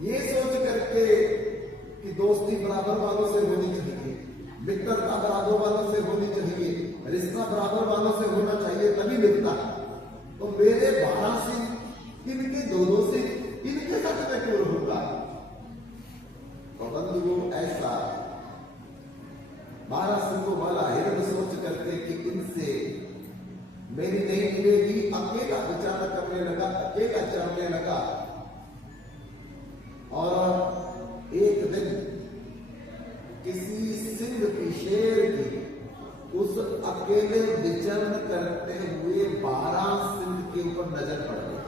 ये सोच करके कि दोस्ती बराबर वालों से होनी चाहिए, मित्रता बराबर वालों से होनी चाहिए, रिश्ता बराबर वालों से होना चाहिए, तभी मिलता है। तो मेरे 12 सिंह इनके दोनों से इनके साथ मैं क्यों रहूंगा? तो बंधुओं ऐसा 12 सिंहों वाला हिरण सोच करके कि इनसे मेरी नहीं मिलेगी, अकेला विचार करने लगा, अकेला चलने लगा। और एक दिन किसी सिंह की, शेर की, उस अकेले विचरण करते हुए 12 सिंह के ऊपर नजर पड़ गई।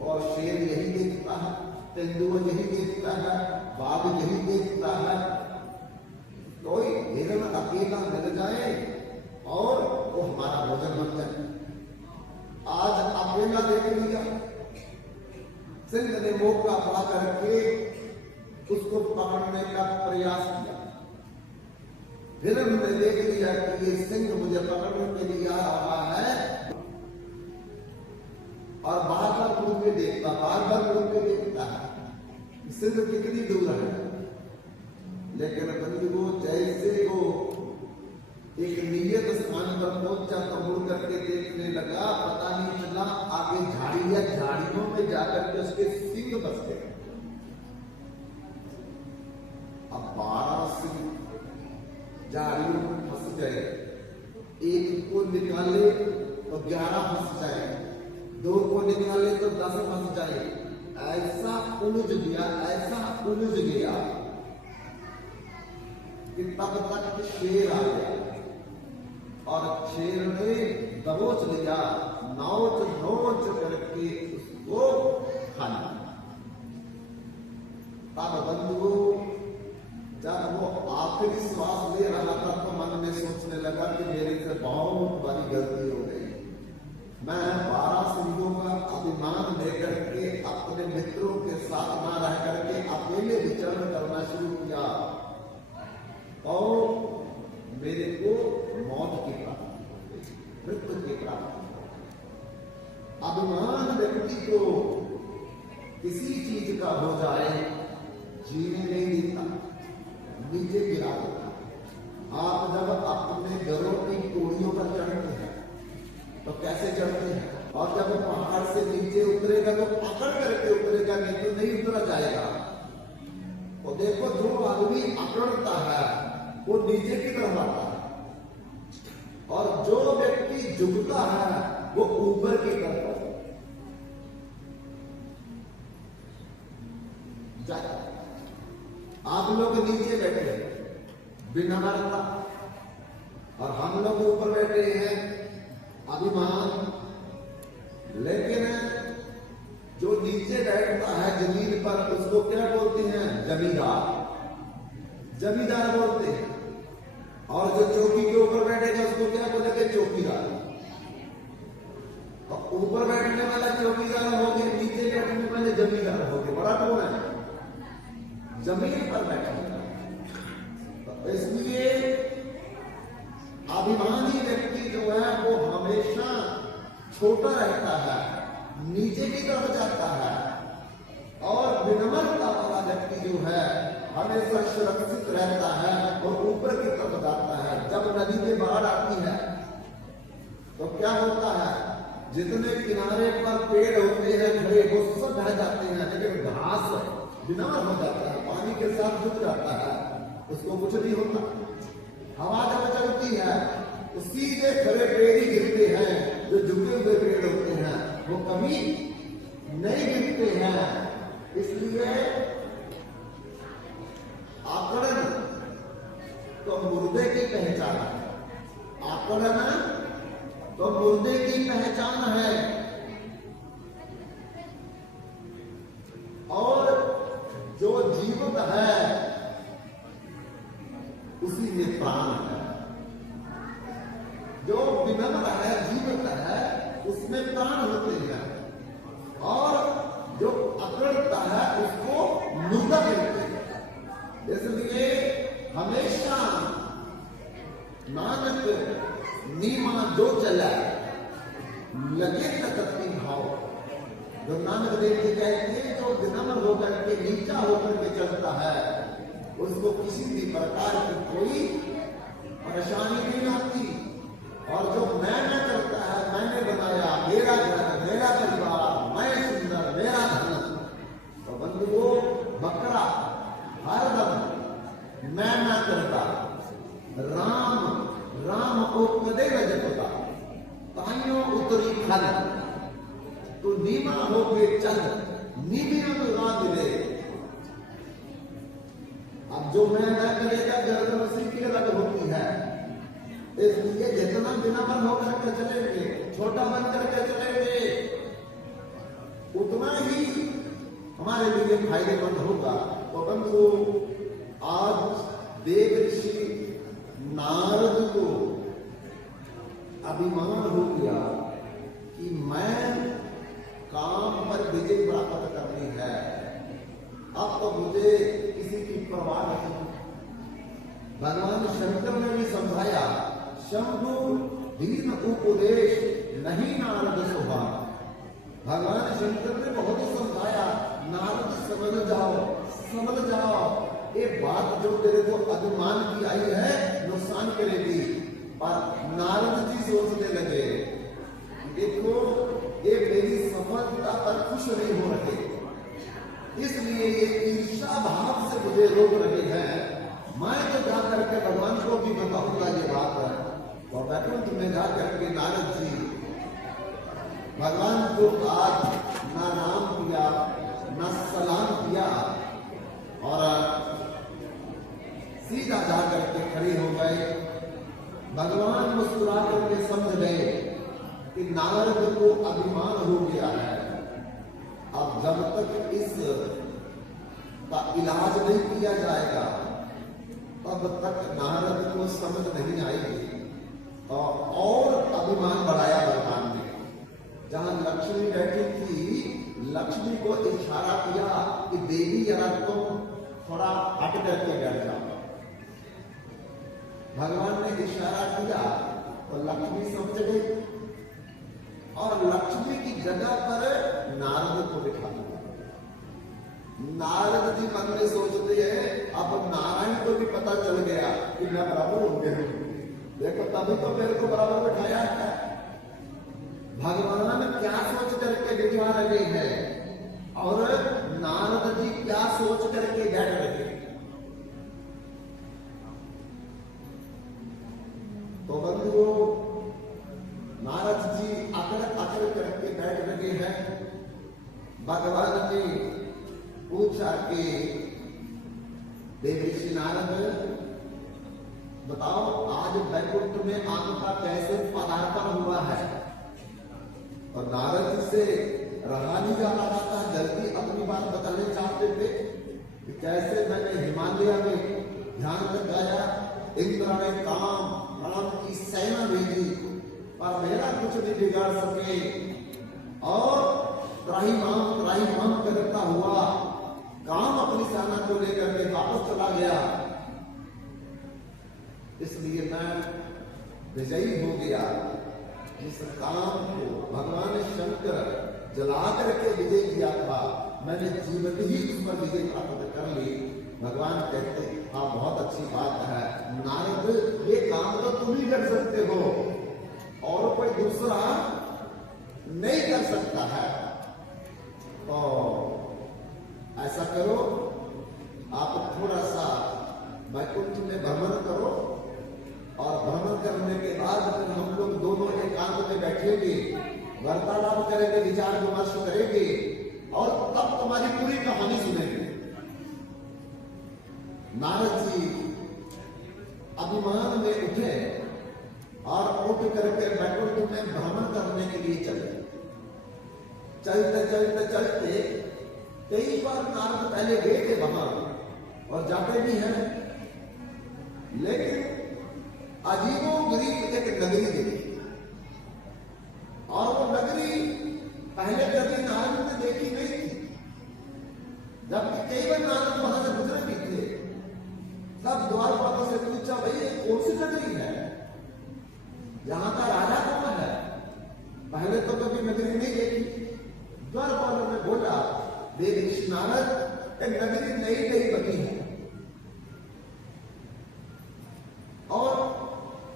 और शेर यही देखता है, तेंदुआ यही देखता है, बाघ यही देखता है, कोई हिरण अकेला मिल जाए और वो हमारा भोजन बन जाए। आज अकेला देख लिया, सिंह ने मौका पा करके उसको पकड़ने का प्रयास किया। हिरण ने देख लिया कि ये सिंह मुझे पकड़ने के लिए आ रहा है और बार बार मुड़ के देखता, बार बार मुड़ के देखता है सिंह कितनी दूर है। लेकिन बंधुओं जैसे वो एक नियत स्थान पर पहुंचा तो मुड़ करके देखने लगा, पता नहीं चला आगे झाड़ी या झाड़ियों में जाकर के उसके सिंह बस गए। अब 12 सिंह झाड़ियों में फंस गए, एक को निकाले तो 11 फंस जाए, 2 को निकाले तो 10 फंस जाए। ऐसा उलझ गया, ऐसा उलझ गया कि तब तक शेर आ गया और शेर ने दबोच लिया, नोच नोच करके उसको खा लिया। तब बंधुओं जब वो आखिरी श्वास ले रहा था तो मन में सोचने लगा कि मेरे से बहुत बड़ी गलती हो गई। मैं 12 सिंहों का अभिमान लेकर के अपने मित्रों के साथ ना रह करके अकेले विचरण करना शुरू किया और मेरे को मौत की प्राप्ति, मृत्यु की प्राप्ति। अभिमान व्यक्ति को किसी चीज का हो जाए जीने नहीं देता, नीचे गिरा देता। आप जब अपने घरों की पौड़ियों पर चढ़ते हैं तो कैसे चढ़ते हैं? और जब पहाड़ से नीचे उतरेगा तो पकड़ करके उतरेगा, नहीं तो नहीं उतरा जाएगा। और देखो जो आदमी अकड़ता है वो नीचे की तरफ आता है और जो व्यक्ति झुकता है वो ऊपर की तरफ जाता है। आप लोग नीचे बैठे हैं बिना वार्ता और हम लोग ऊपर बैठे हैं अभिमान। लेकिन जो नीचे बैठता है जमीन पर उसको क्या बोलते हैं? जमींदार, जमींदार बोलते हैं। और जो चौकी के ऊपर बैठेगा उसको क्या बोलेंगे? चौकीदार। और ऊपर बैठने वाला चौकीदार हो गया, नीचे बैठने वाले जमींदार हो गए। बड़ा कौन है? जमीन पर बैठा। तो इसलिए अभिमानी व्यक्ति जो है वो हमेशा छोटा रहता है, नीचे की तरफ जाता है। और विनम्रता वाला व्यक्ति जो है हमेशा सुरक्षित रहता है और ऊपर की तरफ जाता है। जब नदी में बाढ़ आती है तो क्या होता है? जितने किनारे पर पेड़ होते हैं खड़े वो सब बह जाते हैं, लेकिन घास विनम्र हो जाता है, पानी के साथ झुक जाता है, उसको कुछ नहीं होता। हवा जब चलती है तो सीधे खड़े पेड़ ही गिरते हैं, जो झुके हुए पेड़ होते हैं वो कभी नहीं गिरते हैं। इसलिए आकड़न तो मुर्दे की पहचान है, आकड़न तो मुर्दे की पहचान है। और जो जीवित है उसी में प्राण है, जो विनम्र है, जीवित है, उसमें प्राण होते हैं। और जो अकड़ता है उसको मुर्दा कहते हैं। इसलिए हमेशा नानक नीमा जो चला लगे तकती भाव, जो नानक देव जी कहते हैं, जो विनम्र होकर के नीचा होकर के चलता है, उसको किसी भी प्रकार की कोई परेशानी नहीं आती। और जो मैं करता है, मैंने बनाया, मेरा घर, मेरा परिवार, मैं सुंदर, मेरा धन, तो बंधुओं बकरा हरदम मैं करता, राम राम को कदे न जपता, ताइयों उतरी खल, तो नीमा हो के चल, नीवी मिले। अब जो मैं करेगा गर्दन उसी की अलग होती है, इसलिए जितना विनम्र होकर के चलेंगे, छोटा बन करके चलेंगे, उतना ही हमारे लिए फायदेमंद होगा। तो बंधु, आज देव ऋषि नारद को अभिमान हो गया कि मैं काम पर विजय प्राप्त करनी है, अब तो मुझे किसी की परवाह नहीं। भगवान शंकर ने भी समझाया, शंभु दीन उपदेश नहीं नारद शोभा। भगवान शंकर ने बहुत समझाया, नारद समझ जाओ, समझ जाओ, ये बात जो तेरे को अभिमान की आई है नुकसान करेगी। पर नारद जी सोचने लगे, देखो ये मेरी सफलता पर खुश नहीं हो रहे, इसलिए ये ईर्षा भाव से मुझे रोक रहे हैं। मैं तो जा करके भगवान को भी बताऊंगा ये बात। और वैकुंठ में जा करके नारद जी भगवान को आज ना नाम किया, ना सलाम किया, और सीधा जा करके खड़े हो गए। भगवान मुस्कुरा करके समझ गए कि नारद को अभिमान हो गया है, अब जब तक इस का इलाज नहीं किया जाएगा तब तक नारद को समझ नहीं आएगी। और अभिमान बढ़ाया भगवान ने। जहां लक्ष्मी बैठी थी, लक्ष्मी को इशारा किया कि देवी जरा तुम थोड़ा हट करके बैठ जाओ। भगवान ने इशारा किया तो लक्ष्मी समझ गई, और लक्ष्मी की जगह पर नारद को बिठा दिया। नारद जी मन में सोचते हैं, अब नारायण को भी पता चल गया कि मैं बराबर हो गया हूं, देखो तभी तो मेरे को बराबर बिठाया है। भगवान क्या सोच करके बिठा रहे हैं और नारद जी क्या सोच करके बैठ रहे हैं। तो बंधुओं, नारद जी अकड़ अकड़ करके बैठ रहे हैं। भगवान ने पूछा कि देव ऋषि नारद, बताओ आज वैकुंठ में आपका कैसे पदार्पण हुआ है। और नारद से रहा नहीं जा रहा था, जल्दी अपनी बात बताने चाहते थे कि कैसे मैंने हिमालय में ध्यान लगाया, इंद्र ने काम राम की सेना भेजी पर मेरा कुछ नहीं बिगाड़ सके, और त्राहिमाम करता हुआ काम अपनी सेना को लेकर के वापस चला गया, इसलिए मैं विजयी हो गया। जिस काम को भगवान शंकर जला करके विजय किया था, मैंने जीवन ही उस पर विजय प्राप्त कर ली। भगवान कहते, हाँ बहुत अच्छी बात है नारद, ये काम तो तुम ही कर सकते हो और कोई दूसरा नहीं कर सकता है। तो ऐसा करो, आप थोड़ा सा वैकुंठ में भ्रमण करो, और भ्रमण करने के बाद फिर हम लोग दोनों एकांत में बैठेंगे, वार्तालाप करेंगे, विचार विमर्श करेंगे, और तब तुम्हारी पूरी कहानी सुनेंगे। नारद जी अभिमान में उठे और उठ करके वैकुंठ में भ्रमण करने के लिए चले। चलते चलते चलते कई बार नारद पहले गए थे वहां और जाते भी हैं, लेकिन अजीबोगरीब एक नगरी देखी, और वो नगरी पहले कभी नारद ने देखी नहीं थी। जबकि कई बार नारद वहां से गुजरे भी थे। सब द्वारपालों से पूछा, भाई ये कौन सी नगरी है, यहाँ का राजा कौन है। पहले तो कभी नगरी नहीं देखी। द्वारपालों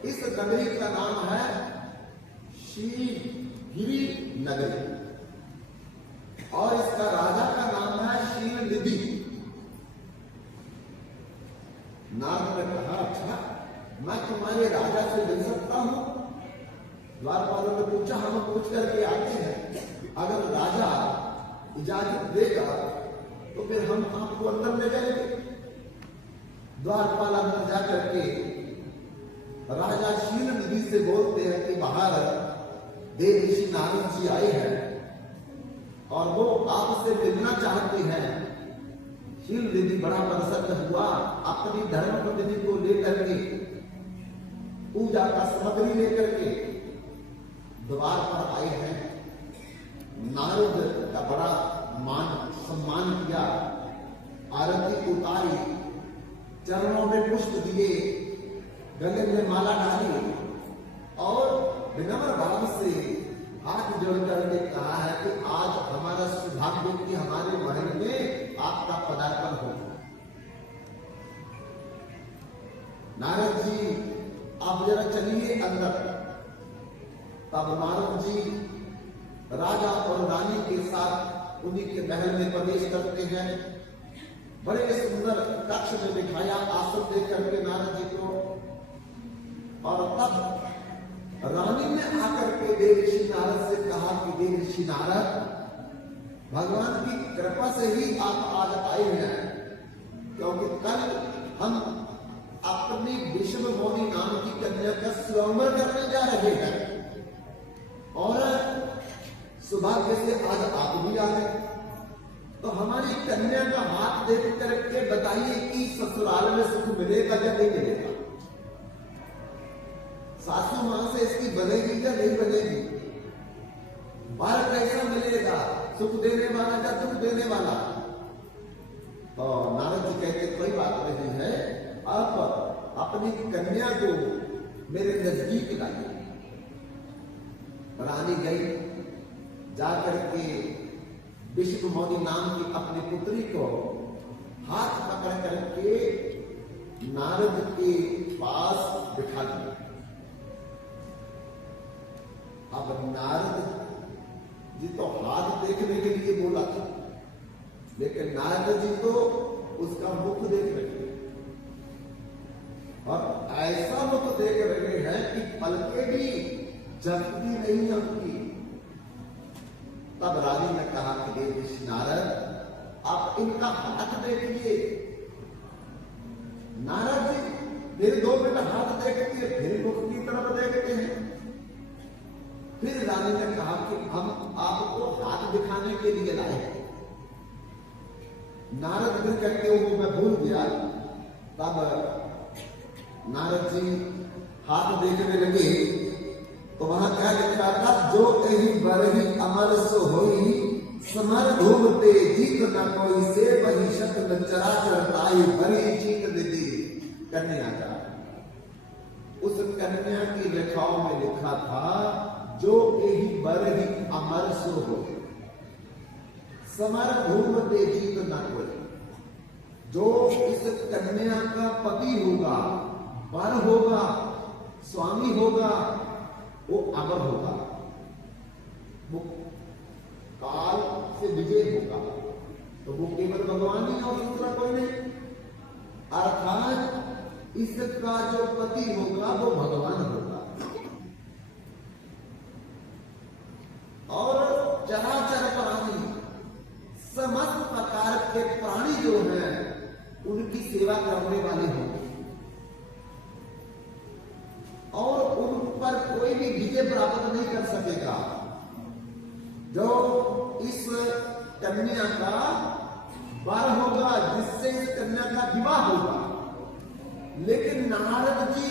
इस नगरी का नाम है शीलगिरी नगरी और इसका राजा का नाम है शीलनिधि। नारद ने कहा, अच्छा मैं तुम्हारे राजा से मिल सकता हूं? द्वारपालों ने पूछा, हम पूछ करके आते हैं, अगर राजा इजाजत देगा तो फिर हम आपको अंदर ले जाएंगे। द्वारपाल अंदर जाकर के राजा शीलनिधि से बोलते हैं कि बाहर देव ऋषि नारद जी आए हैं और वो आपसे मिलना चाहते हैं। शीलनिधि बड़ा प्रसन्न हुआ, अपनी धर्मपत्नी को लेकर के, पूजा का सामग्री लेकर के द्वार पर आए हैं। नारद का बड़ा मान सम्मान किया, आरती उतारी, चरणों में पुष्प दिए, गले में माला डाली और विनम्र भाव से हाथ जोड़ करके कहा है कि आज हमारा सौभाग्य कि हमारे महल में आपका पदार्पण हो। नारद जी आप जरा चलिए अंदर। तब नारद जी राजा और रानी के साथ उन्हीं के महल में प्रवेश करते हैं। बड़े सुंदर कक्ष में बिठाया आसन दे करके नारद जी को, और तब रानी ने आकर के देव ऋषि नारद से कहा कि देव ऋषि नारद, भगवान की कृपा से ही आप आज आए हैं, क्योंकि कल हम अपनी विश्वमोहिनी नाम की कन्या का स्वयंवर करने जा रहे हैं और सौभाग्य से आज आप भी आ गए। तो हमारी कन्या का हाथ देख करके बताइए कि ससुराल में सुख मिलेगा या नहीं मिलेगा? सासू मां से इसकी बनेगी या नहीं बनेगी? बार कैसा मिलेगा, सुख देने वाला या दुख देने वाला? तो नारद जी कहते कोई बात नहीं है, आप अपनी कन्या को मेरे नजदीक लाइए। रानी गई, जाकर के विश्वमोहिनी नाम की अपनी पुत्री को हाथ पकड़ करके नारद के पास बिठा दिया। अब नारद जी तो हाथ देखने के लिए बोला था, लेकिन नारद जी तो उसका मुख देख रहे थे और ऐसा मुख देख रहे हैं कि पलके भी झपकी नहीं झपकी। तब रानी ने कहा कि देव ऋषि नारद, आप इनका हाथ देखिए। नारद जी फिर 2 मिनट हाथ देखते, फिर मुख की तरफ देखते हैं। फिर रानी ने कहा कि हम आपको हाथ दिखाने के लिए लाए हैं। नारद फिर कहते हो मैं भूल गया। तब नारद जी हाथ देखने लगे तो वहां क्या लिखा था, जो कहीं बरही अमर सो होई, समर धूमते जीत न कोई, से वही शत न चराचर ताई, बड़ी जीत निधि कन्या का। उस कन्या की रेखाओं में लिखा था, जो कहीं बरही अमर सो होई, समर धूमते जीत न कोई। जो इस कन्या का पति होगा, वर होगा, स्वामी होगा, वो अमर होगा, वो काल से विजय होगा। तो वो केवल भगवान ही और दूसरा कोई नहीं। अर्थात इसका जो पति होगा वो भगवान होगा। और चराचर प्राणी, समस्त प्रकार के प्राणी जो हैं उनकी सेवा करने वाले होंगे और उन पर कोई भी विजय प्राप्त नहीं कर सकेगा। जो इस कन्या का वर होगा, जिससे इस कन्या का विवाह होगा। लेकिन नारद जी